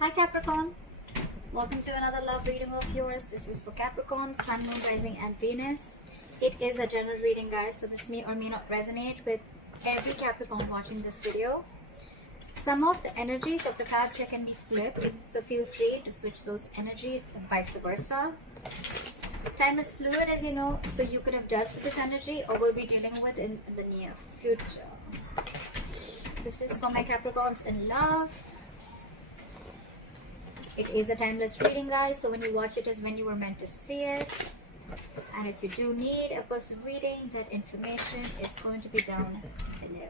Hi Capricorn, welcome to another love reading of yours. This is for Capricorn, Sun, Moon, Rising and Venus. It is a general reading, guys, so this may or may not resonate with every Capricorn watching this video. Some of the energies of the cards here can be flipped, so feel free to switch those energies and vice versa. Time is fluid, as you know, so you could have dealt with this energy or will be dealing with in the near future. This is for my Capricorns in love. It is a timeless reading, guys, so when you watch it is when you were meant to see it. And if you do need a person reading, that information is going to be down below.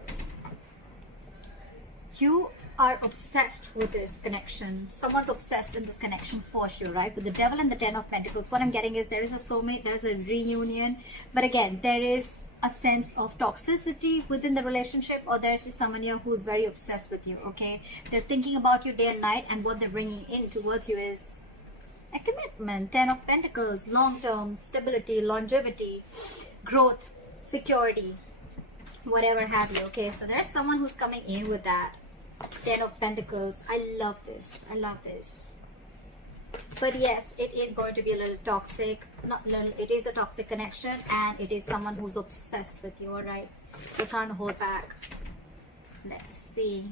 You are obsessed with this connection. Someone's obsessed in this connection for sure, right? With the Devil and the Ten of Pentacles, what I'm getting is there is a soulmate, there is a reunion. But again, there is a sense of toxicity within the relationship, or there's just someone here who's very obsessed with you, okay? They're thinking about you day and night, and what they're bringing in towards you is a commitment. 10 of Pentacles, long-term stability, longevity, growth, security, whatever have you, okay? So there's someone who's coming in with that 10 of Pentacles. I love this. I love this. But yes, it is going to be a little toxic. Not little, it is a toxic connection, and it is someone who's obsessed with you, alright? You can't hold back. Let's see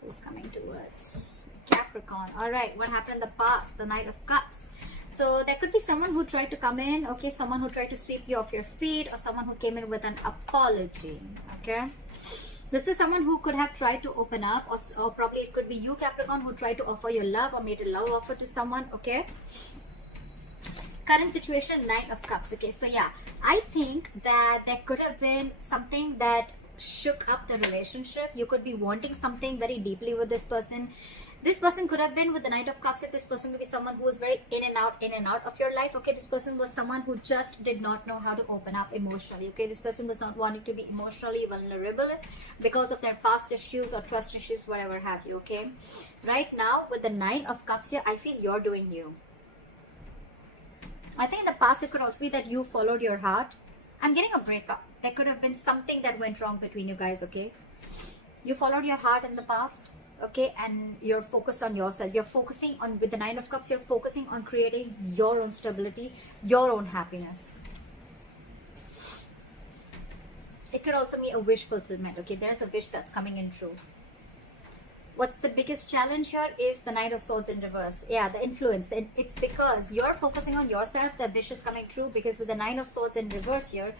who's coming towards Capricorn. Alright, what happened in the past? The Knight of Cups. So there could be someone who tried to come in, okay? Someone who tried to sweep you off your feet, or someone who came in with an apology, okay? This is someone who could have tried to open up, or probably it could be you, Capricorn, who tried to offer your love or made a love offer to someone, okay? Current situation, Knight of Cups, okay? So yeah, I think that there could have been something that shook up the relationship. You could be wanting something very deeply with this person. This person could have been with the Knight of Cups. If this person could be someone who is very in and out of your life, okay? This person was someone who just did not know how to open up emotionally, okay? This person was not wanting to be emotionally vulnerable because of their past issues or trust issues, whatever have you, okay? Right now, with the Nine of Cups here, I feel you're doing you. I think in the past, it could also be that you followed your heart. I'm getting a breakup. There could have been something that went wrong between you guys, okay? You followed your heart in the past, okay, and you're focused on yourself. You're focusing on, with the Nine of Cups, you're focusing on creating your own stability, your own happiness. It could also be a wish fulfillment, okay? There's a wish that's coming in true. What's the biggest challenge here is the Knight of Swords in reverse. Yeah, the influence. It's because you're focusing on yourself, the wish is coming true, because with the Nine of Swords in reverse here,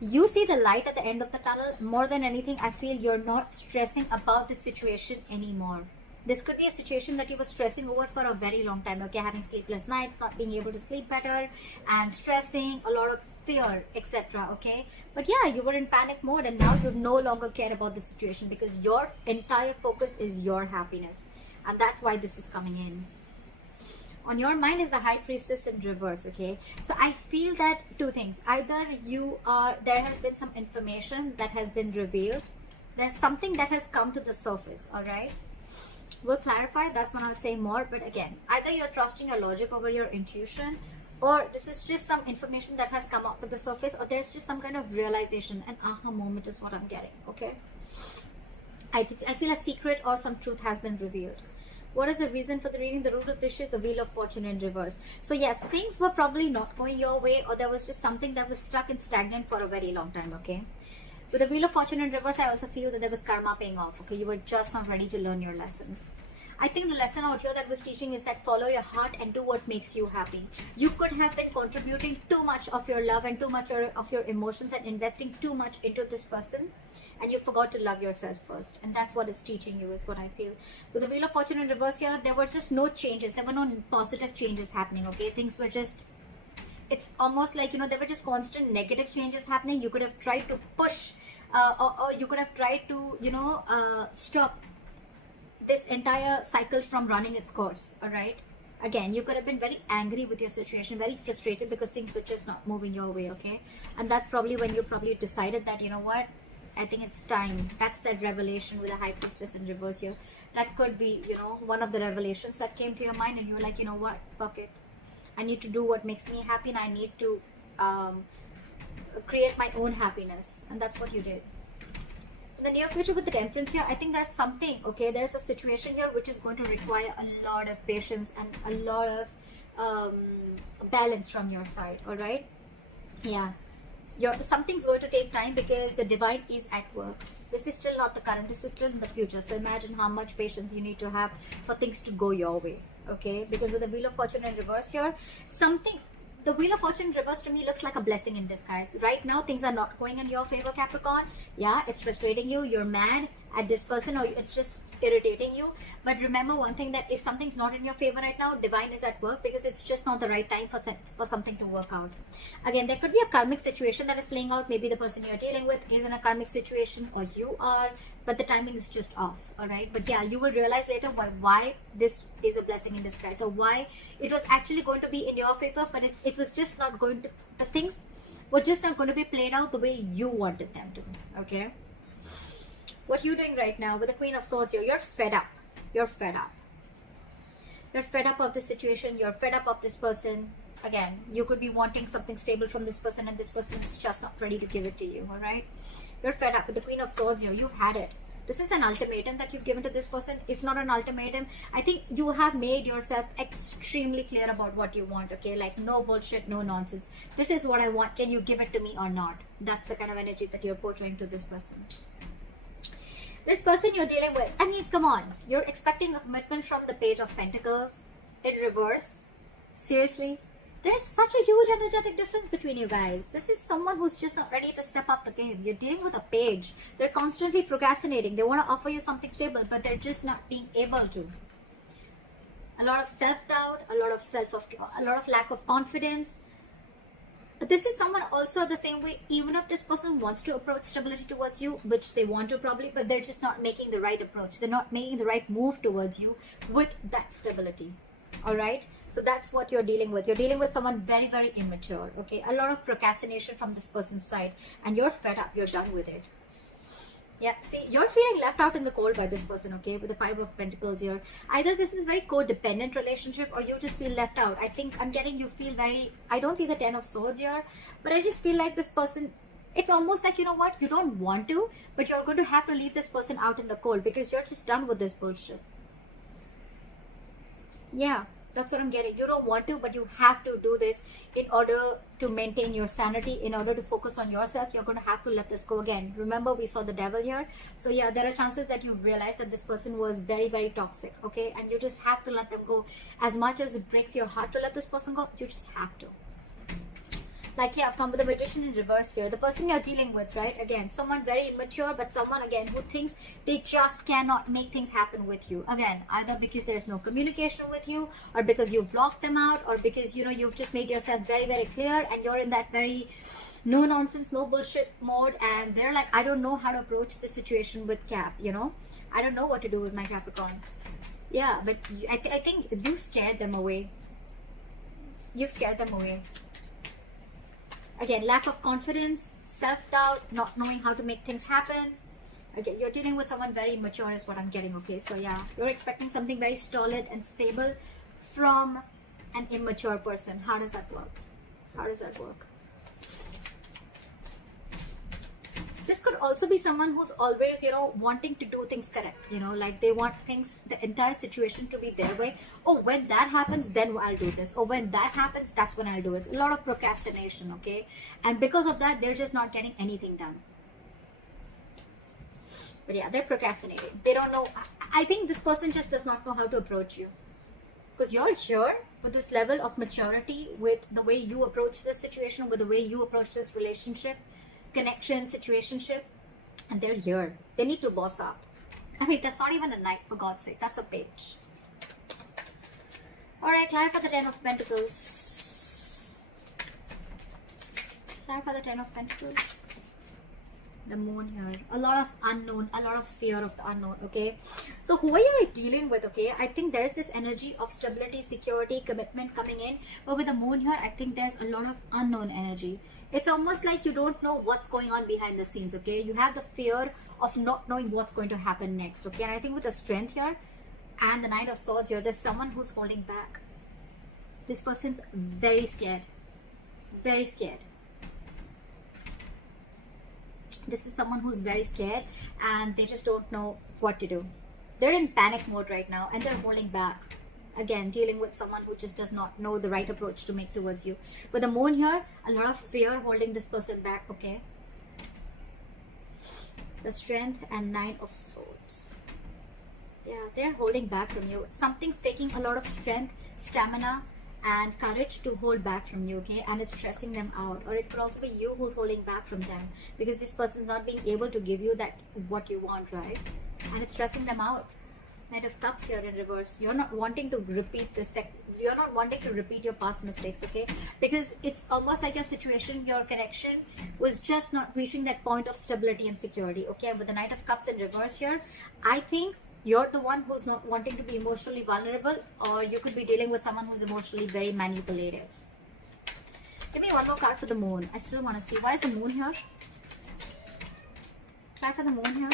you see the light at the end of the tunnel. More than anything, I feel you're not stressing about the situation anymore. This could be a situation that you were stressing over for a very long time, okay? Having sleepless nights, not being able to sleep better, and stressing, a lot of fear, etc., okay? But yeah, you were in panic mode, and now you no longer care about the situation because your entire focus is your happiness. And that's why this is coming in. On your mind is the High Priestess in reverse, okay? So I feel that two things. Either there has been some information that has been revealed. There's something that has come to the surface, all right? We'll clarify. That's when I'll say more. But again, either you're trusting your logic over your intuition, or this is just some information that has come up to the surface, or there's just some kind of realization. An aha moment is what I'm getting, okay? I feel a secret or some truth has been revealed. What is the reason for the reading? The root of the issue is the Wheel of Fortune in reverse. So yes, things were probably not going your way, or there was just something that was stuck and stagnant for a very long time, okay? With the Wheel of Fortune in reverse, I also feel that there was karma paying off, okay? You were just not ready to learn your lessons. I think the lesson out here that was teaching is that follow your heart and do what makes you happy. You could have been contributing too much of your love and too much of your emotions and investing too much into this person, and you forgot to love yourself first. And that's what it's teaching you, is what I feel. With the Wheel of Fortune in reverse here, there were just no changes. There were no positive changes happening, okay? Things were just, it's almost like, you know, there were just constant negative changes happening. You could have tried to push, or you could have tried to, you know, stop this entire cycle from running its course, all right? Again, you could have been very angry with your situation, very frustrated because things were just not moving your way, okay? And that's probably when you probably decided that, you know what, I think it's time. That's that revelation with the High Priestess in reverse here. That could be, you know, one of the revelations that came to your mind, and you're like, you know what, fuck it. I need to do what makes me happy, and I need to create my own happiness. And that's what you did. In the near future with the Temperance here, I think there's something, okay, there's a situation here which is going to require a lot of patience and a lot of balance from your side. All right, yeah, something's going to take time because the divine is at work. This is still not the current, this is still in the future. So imagine how much patience you need to have for things to go your way. Okay, because with the Wheel of Fortune in reverse here, the Wheel of Fortune reverse to me looks like a blessing in disguise. Right now, things are not going in your favor, Capricorn. Yeah, it's frustrating you. You're mad at this person, or it's just irritating you. But remember one thing, that if something's not in your favor right now, divine is at work, because it's just not the right time for something to work out. Again, there could be a karmic situation that is playing out. Maybe the person you're dealing with is in a karmic situation, or you are, but the timing is just off. All right, but yeah, you will realize later why this is a blessing in disguise, or why it was actually going to be in your favor, but it was just not going to, the things were just not going to be played out the way you wanted them to. Okay, what you're doing right now with the Queen of Swords here, you're fed up. You're fed up. You're fed up of this situation. You're fed up of this person. Again, you could be wanting something stable from this person, and this person is just not ready to give it to you. All right, you're fed up with the Queen of Swords here. You've had it. This is an ultimatum that you've given to this person. If not an ultimatum, I think you have made yourself extremely clear about what you want. Okay, like no bullshit, no nonsense. This is what I want. Can you give it to me or not? That's the kind of energy that you're portraying to this person. This person you're dealing with, I mean, come on. You're expecting a commitment from the Page of Pentacles in reverse. Seriously? There's such a huge energetic difference between you guys. This is someone who's just not ready to step up the game. You're dealing with a page. They're constantly procrastinating. They want to offer you something stable, but they're just not being able to. A lot of self-doubt, a lot of lack of confidence. But this is someone also the same way, even if this person wants to approach stability towards you, which they want to probably, but they're just not making the right approach. They're not making the right move towards you with that stability. All right, so that's what you're dealing with. You're dealing with someone very, very immature. Okay, a lot of procrastination from this person's side, and you're fed up. You're done with it. Yeah, see, you're feeling left out in the cold by this person. Okay, with the Five of Pentacles here, either this is very codependent relationship, or you just feel left out. I think I'm getting you feel very, I don't see the Ten of Swords here, but I just feel like this person, it's almost like, you know what, you don't want to, but you're going to have to leave this person out in the cold because you're just done with this bullshit. Yeah, that's what I'm getting. You don't want to, but you have to do this in order to maintain your sanity, in order to focus on yourself. You're going to have to let this go. Again, remember we saw the Devil here. So yeah, there are chances that you realize that this person was very, very toxic. Okay, and you just have to let them go. As much as it breaks your heart to let this person go, you just have to. Like, yeah, come with the Magician in reverse here. The person you're dealing with, right? Again, someone very immature, but someone, again, who thinks they just cannot make things happen with you. Again, either because there's no communication with you, or because you've blocked them out, or because, you know, you've just made yourself very, very clear, and you're in that very no nonsense, no bullshit mode, and they're like, I don't know how to approach this situation with Cap, you know? I don't know what to do with my Capricorn. Yeah, but I think you scared them away. You've scared them away. Again, lack of confidence, self-doubt, not knowing how to make things happen. Again, you're dealing with someone very mature is what I'm getting, okay? So yeah, you're expecting something very solid and stable from an immature person. How does that work? How does that work? This could also be someone who's always, you know, wanting to do things correct. You know, like they want things, the entire situation to be their way. Oh, when that happens, then I'll do this. Or when that happens, that's when I'll do this. A lot of procrastination, okay? And because of that, they're just not getting anything done. But yeah, they're procrastinating. They don't know. I think this person just does not know how to approach you. Because you're here with this level of maturity, with the way you approach this situation, with the way you approach this relationship, connection, situationship, and they're here. They need to boss up. I mean, that's not even a knight, for God's sake. That's a page. Alright, clarify the Ten of Pentacles. Clarify the Ten of Pentacles. The Moon here. A lot of unknown, a lot of fear of the unknown, okay? So who are you dealing with, okay? I think there's this energy of stability, security, commitment coming in. But with the Moon here, I think there's a lot of unknown energy. It's almost like you don't know what's going on behind the scenes, okay? You have the fear of not knowing what's going to happen next, okay? And I think with the Strength here and the Knight of Swords here, there's someone who's holding back. This person's very scared. Very scared. This is someone who's very scared and they just don't know what to do. They're in panic mode right now and they're holding back. Again, dealing with someone who just does not know the right approach to make towards you. With the moon here, a lot of fear holding this person back, okay? The strength and 9 of swords. Yeah, they're holding back from you. Something's taking a lot of strength, stamina, and courage to hold back from you, okay? And it's stressing them out. Or it could also be you who's holding back from them, because this person's not being able to give you that what you want, right? And it's stressing them out. Knight of Cups here in reverse. You're not wanting to repeat this. You're not wanting to repeat your past mistakes, okay? Because it's almost like your situation, your connection was just not reaching that point of stability and security, okay? With the Knight of Cups in reverse here, I think you're the one who's not wanting to be emotionally vulnerable, or you could be dealing with someone who's emotionally very manipulative. Give me one more card for the moon. I still want to see. Why is the moon here? Try for the moon here.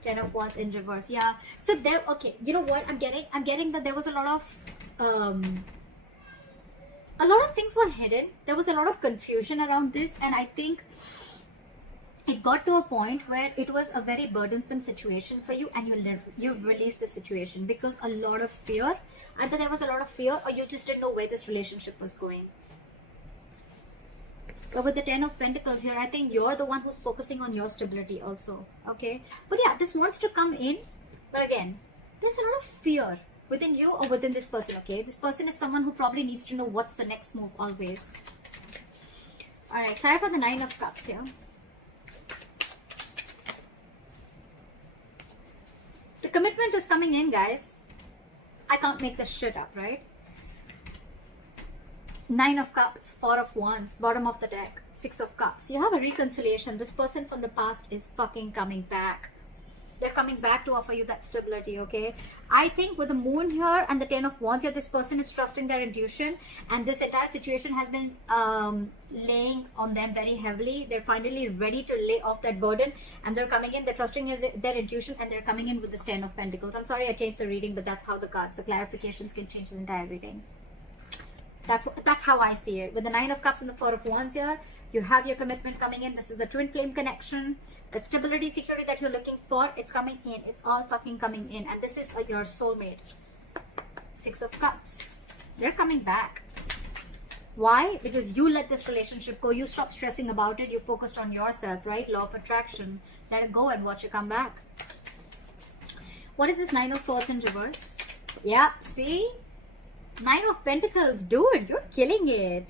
10 of Wands in reverse. Yeah. So there, okay. You know what I'm getting that there was a lot of things were hidden. There was a lot of confusion around this, and I think it got to a point where it was a very burdensome situation for you, and you released the situation because a lot of fear. Either there was a lot of fear, or you just didn't know where this relationship was going. But with the 10 of Pentacles here, I think you're the one who's focusing on your stability also, okay? But yeah, this wants to come in, but again, there's a lot of fear within you or within this person, okay? This person is someone who probably needs to know what's the next move always. Alright, clarify the 9 of Cups here. The commitment is coming in, guys. I can't make this shit up, right? 9 of Cups, 4 of Wands, bottom of the deck, 6 of Cups. You have a reconciliation. This person from the past is fucking coming back. They're coming back to offer you that stability, okay? I think with the moon here and the 10 of Wands here, this person is trusting their intuition, and this entire situation has been laying on them very heavily. They're finally ready to lay off that burden, and they're coming in, they're trusting their intuition, and they're coming in with this 10 of Pentacles. I'm sorry I changed the reading, but that's how the cards, the clarifications can change the entire reading. That's how I see it. With the 9 of Cups and the 4 of Wands here, you have your commitment coming in. This is the twin flame connection. That stability, security that you're looking for, it's coming in. It's all fucking coming in. And this is your soulmate. 6 of Cups. They're coming back. Why? Because you let this relationship go. You stop stressing about it. You focused on yourself, right? Law of attraction. Let it go and watch it come back. What is this 9 of Swords in reverse? Yeah, see? 9 of Pentacles. Dude, you're killing it.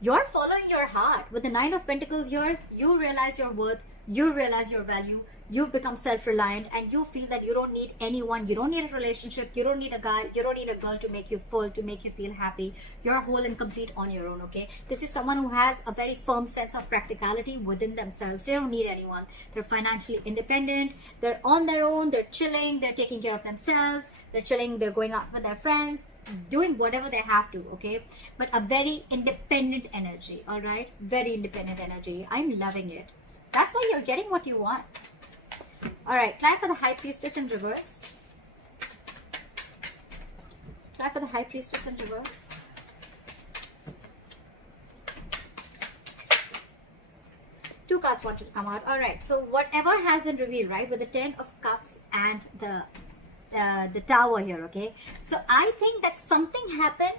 You're following your heart. With the 9 of Pentacles here, you realize your worth, you realize your value, you've become self-reliant, and you feel that you don't need anyone, you don't need a relationship, you don't need a guy, you don't need a girl to make you full, to make you feel happy. You're whole and complete on your own, okay? This is someone who has a very firm sense of practicality within themselves. They don't need anyone. They're financially independent, they're on their own, they're chilling, they're taking care of themselves, they're chilling, they're going out with their friends, doing whatever they have to, okay? But a very independent energy, all right? Very independent energy. I'm loving it. That's why you're getting what you want. All right, try for the High Priestess in reverse. Try for the High Priestess in reverse. Two cards wanted to come out. All right, so whatever has been revealed, right, with the 10 of Cups and the Tower here, okay? So I think that something happened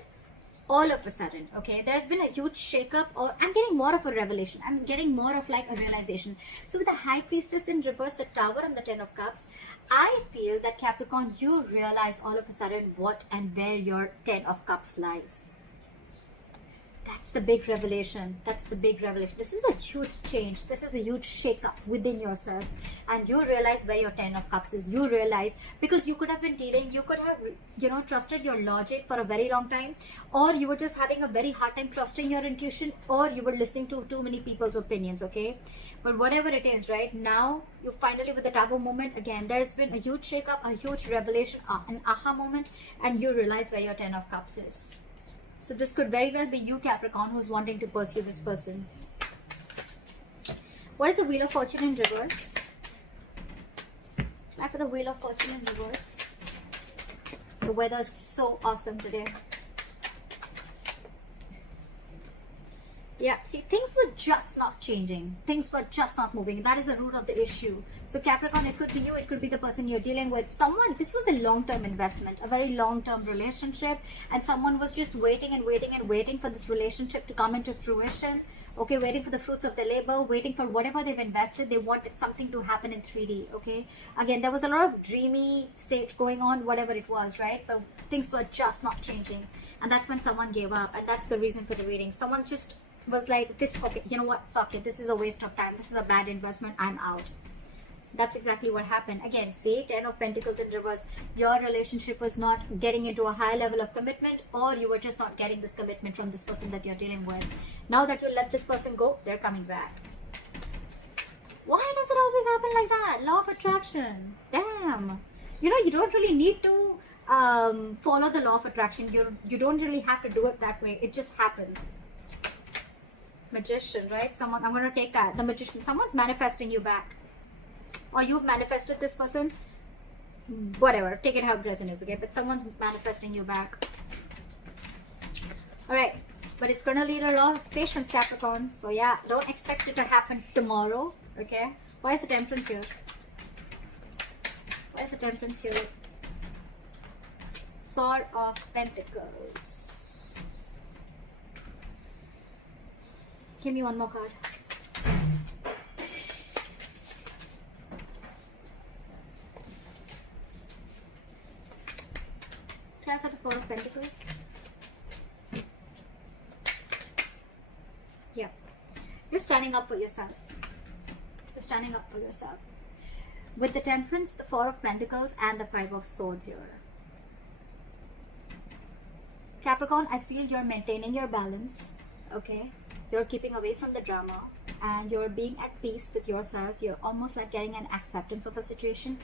all of a sudden, okay? There's been a huge shakeup, or I'm getting more of a revelation. I'm getting more of like a realization. So with the High Priestess in reverse, the Tower and the 10 of Cups, I feel that Capricorn, you realize all of a sudden what and where your 10 of Cups lies. That's the big revelation. That's the big revelation. This is a huge change. This is a huge shake-up within yourself. And you realize where your 10 of Cups is. You realize, because you could have been dealing, you could have, you know, trusted your logic for a very long time. Or you were just having a very hard time trusting your intuition. Or you were listening to too many people's opinions, okay? But whatever it is, right? Now, you finally, with the Taboo moment, again, there's been a huge shake-up, a huge revelation, an aha moment. And you realize where your 10 of Cups is. So this could very well be you, Capricorn, who's wanting to pursue this person. What is the Wheel of Fortune in reverse? Try for the Wheel of Fortune in reverse. The weather is so awesome today. Yeah, see, things were just not changing. Things were just not moving. That is the root of the issue. So Capricorn, it could be you, it could be the person you're dealing with. Someone, this was a long-term investment, a very long-term relationship, and someone was just waiting and waiting and waiting for this relationship to come into fruition. Okay, waiting for the fruits of their labor, waiting for whatever they've invested. They wanted something to happen in 3D, okay? Again, there was a lot of dreamy stage going on, whatever it was, right? But things were just not changing. And that's when someone gave up. And that's the reason for the reading. Someone just was like, this, okay, you know what, fuck it, this is a waste of time, this is a bad investment, I'm out. That's exactly what happened. Again, say 10 of Pentacles in reverse. Your relationship was not getting into a high level of commitment, or you were just not getting this commitment from this person that you're dealing with. Now that you let this person go, they're coming back. Why does it always happen like that? Law of attraction. Damn. You know, you don't really need to follow the law of attraction. You don't really have to do it that way. It just happens. Magician, right? Someone, I'm going to take that. The Magician. Someone's manifesting you back. Or you've manifested this person. Whatever. Take it how present is, okay? But someone's manifesting you back. Alright. But it's going to need a lot of patience, Capricorn. So yeah, don't expect it to happen tomorrow, okay? Why is the Temperance here? Why is the Temperance here? Four of Pentacles. Give me one more card. Try for the Four of Pentacles. Yeah. You're standing up for yourself. You're standing up for yourself. With the Temperance, the Four of Pentacles, and the Five of Swords here. Capricorn, I feel you're maintaining your balance, okay? You're keeping away from the drama and you're being at peace with yourself. You're almost like getting an acceptance of a situation.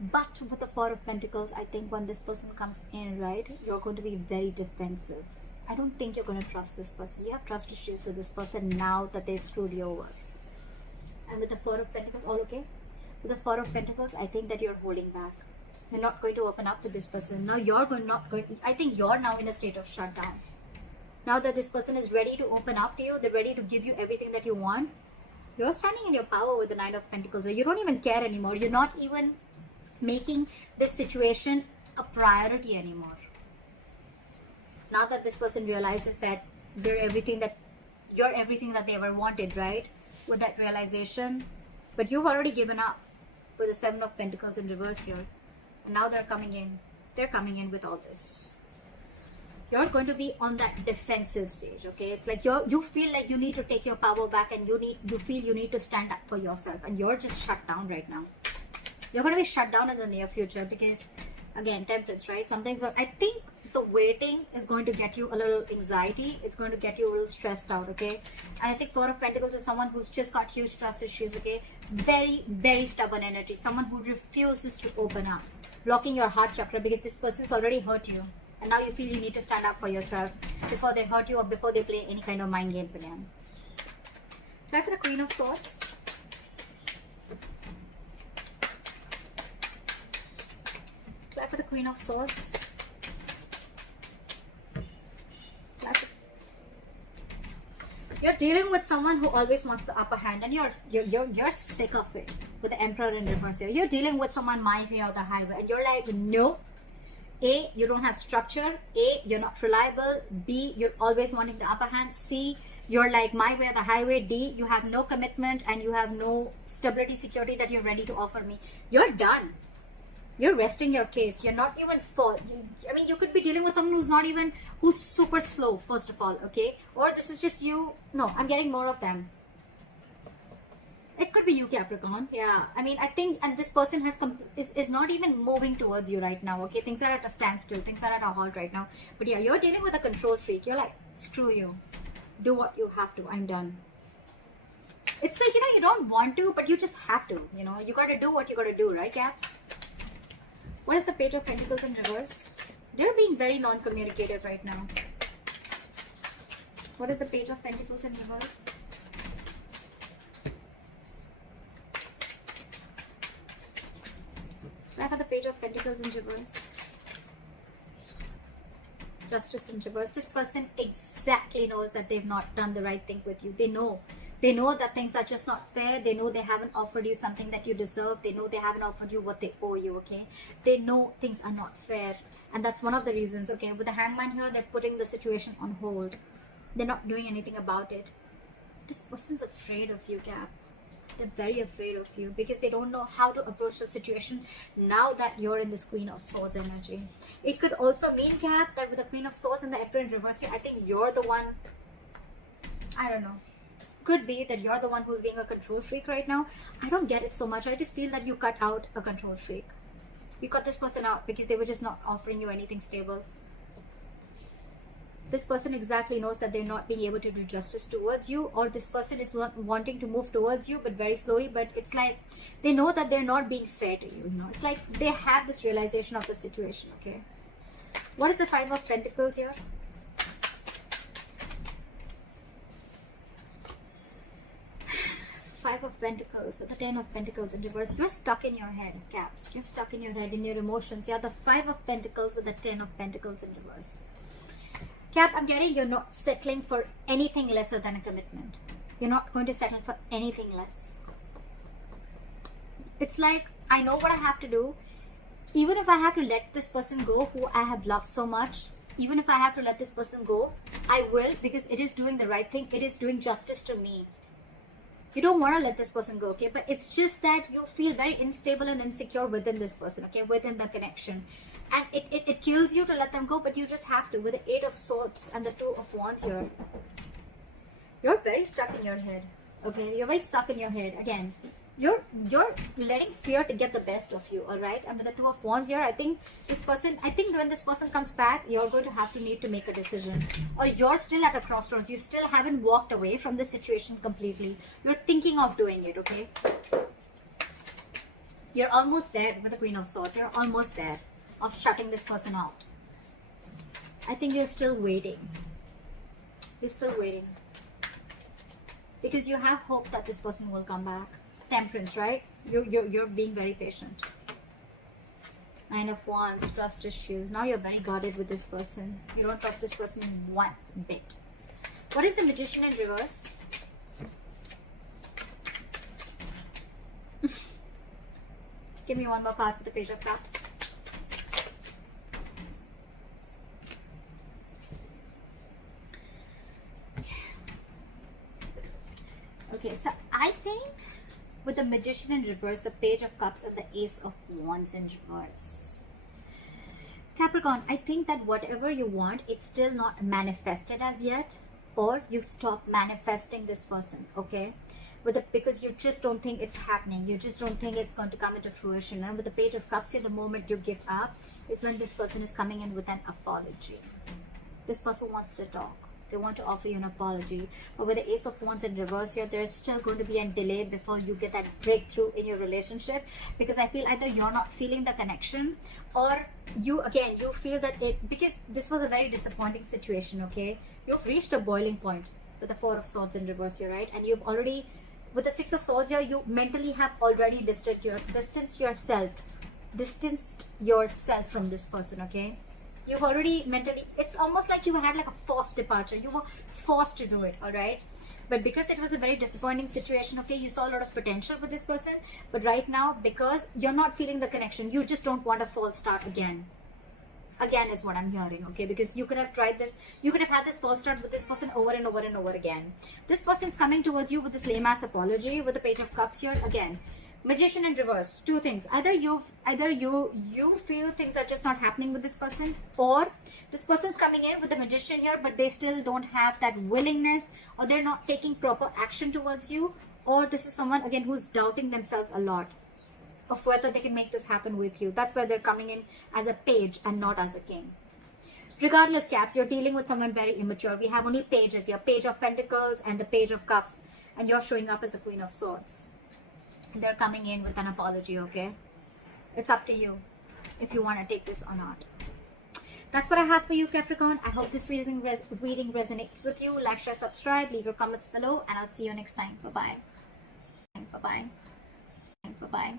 But with the Four of Pentacles, I think when this person comes in, right, you're going to be very defensive. I don't think you're going to trust this person. You have trust issues with this person now that they've screwed you over. And with the Four of Pentacles, all okay? With the Four of Pentacles, I think that you're holding back. You're not going to open up to this person. Now you're not going. I think you're now in a state of shutdown. Now that this person is ready to open up to you, they're ready to give you everything that you want. You're standing in your power with the Nine of Pentacles. You don't even care anymore. You're not even making this situation a priority anymore. Now that this person realizes that you're everything that they ever wanted, right? With that realization, but you've already given up with the Seven of Pentacles in reverse here, and now they're coming in. They're coming in with all this. You're going to be on that defensive stage, okay? It's like you feel like you need to take your power back, and you feel you need to stand up for yourself, and you're just shut down right now. You're going to be shut down in the near future because, again, Temperance, right? Something's, I think the waiting is going to get you a little anxiety. It's going to get you a little stressed out, okay? And I think Four of Pentacles is someone who's just got huge trust issues, okay? Very, very stubborn energy. Someone who refuses to open up, blocking your heart chakra because this person's already hurt you. And now you feel you need to stand up for yourself before they hurt you or before they play any kind of mind games again. Try for the Queen of Swords. Try for the Queen of Swords. You're dealing with someone who always wants the upper hand, and you're sick of it with the Emperor in reverse here. You're dealing with someone my way or the highway, and you're like, no. A, you don't have structure. A, you're not reliable. B, you're always wanting the upper hand. C, you're like my way or the highway. D, you have no commitment and you have no stability, security that you're ready to offer me. You're done. You're resting your case. You're not even I mean, you could be dealing with someone who's super slow, first of all, okay? Or this is just you. No, I'm getting more of them. It could be you, Capricorn. Yeah, I mean, I think, and this person is not even moving towards you right now, okay? Things are at a standstill. Things are at a halt right now. But yeah, you're dealing with a control freak. You're like, screw you. Do what you have to. I'm done. It's like, you don't want to, but you just have to. You got to do what you got to do, right, Caps? What is the Page of Pentacles in reverse? They're being very non-communicative right now. What is the Page of Pentacles in reverse? Try for the Page of Pentacles in reverse. Justice in reverse. This person exactly knows that they've not done the right thing with you. They know that things are just not fair. They know they haven't offered you something that you deserve. They know they haven't offered you what they owe you, okay? They know things are not fair. And that's one of the reasons, okay? With the Hangman here, they're putting the situation on hold. They're not doing anything about it. This person's afraid of you, Cap. They're very afraid of you because they don't know how to approach the situation now that you're in this Queen of Swords energy. It could also mean, Cap, that with the Queen of Swords and the Emperor in reverse here, I think you're the one, I don't know. Could be that you're the one who's being a control freak right now. I don't get it so much. I just feel that you cut out a control freak. You cut this person out because they were just not offering you anything stable. This person exactly knows that they're not being able to do justice towards you, or this person is wanting to move towards you but very slowly, but it's like they know that they're not being fair to you, you know. It's like they have this realization of the situation, okay? What is the Five of Pentacles here? Five of Pentacles with the 10 of Pentacles in reverse. You're stuck in your head, Caps. You're stuck in your head, in your emotions. You have the Five of Pentacles with the 10 of Pentacles in reverse. Cap, I'm getting you're not settling for anything lesser than a commitment. You're not going to settle for anything less. It's like, I know what I have to do. Even if I have to let this person go who I have loved so much, even if I have to let this person go, I will, because it is doing the right thing. It is doing justice to me. You don't want to let this person go, okay? But it's just that you feel very unstable and insecure within this person, okay? Within the connection. And it kills you to let them go, but you just have to. With the Eight of Swords and the Two of Wands here. You're very stuck in your head, okay? You're very stuck in your head. Again, you're letting fear to get the best of you, all right? And with the Two of Wands here, I think when this person comes back, you're going to need to make a decision. Or you're still at a crossroads. You still haven't walked away from the situation completely. You're thinking of doing it, okay? You're almost there with the Queen of Swords. You're almost there of shutting this person out. I think you're still waiting. You're still waiting. Because you have hope that this person will come back. Temperance, right? You're being very patient. Nine of Wands, trust issues. Now you're very guarded with this person. You don't trust this person one bit. What is the Magician in reverse? Give me one more card for the Page of Cups. Okay, so I think with the Magician in reverse, the Page of Cups and the Ace of Wands in reverse. Capricorn, I think that whatever you want, it's still not manifested as yet, or you stop manifesting this person, okay? Because you just don't think it's happening. You just don't think it's going to come into fruition. And with the Page of Cups here, the moment you give up is when this person is coming in with an apology. This person wants to talk. They want to offer you an apology. But with the Ace of Wands in reverse here, there is still going to be a delay before you get that breakthrough in your relationship. Because I feel either you're not feeling the connection, or you feel that because this was a very disappointing situation, okay? You've reached a boiling point with the Four of Swords in reverse here, right? And you've already, with the Six of Swords here, you mentally have already distanced yourself from this person, okay? You've already mentally, it's almost like you had like a forced departure. You were forced to do it, all right? But because it was a very disappointing situation, okay, you saw a lot of potential with this person. But right now, because you're not feeling the connection, you just don't want a false start again. Again is what I'm hearing, okay? Because you could have tried this, you could have had this false start with this person over and over and over again. This person's coming towards you with this lame-ass apology with the Page of Cups here again. Magician in reverse, two things. Either you feel things are just not happening with this person, or this person's coming in with the Magician here, but they still don't have that willingness, or they're not taking proper action towards you, or this is someone again who's doubting themselves a lot of whether they can make this happen with you. That's why they're coming in as a page and not as a king. Regardless, Caps, you're dealing with someone very immature. We have only pages here, Page of Pentacles and the Page of Cups, and you're showing up as the Queen of Swords. They're coming in with an apology, okay? It's up to you if you want to take this or not. That's what I have for you, Capricorn. I hope this reading resonates with you. Like, share, subscribe, leave your comments below, and I'll see you next time. Bye-bye. Bye-bye. Bye-bye.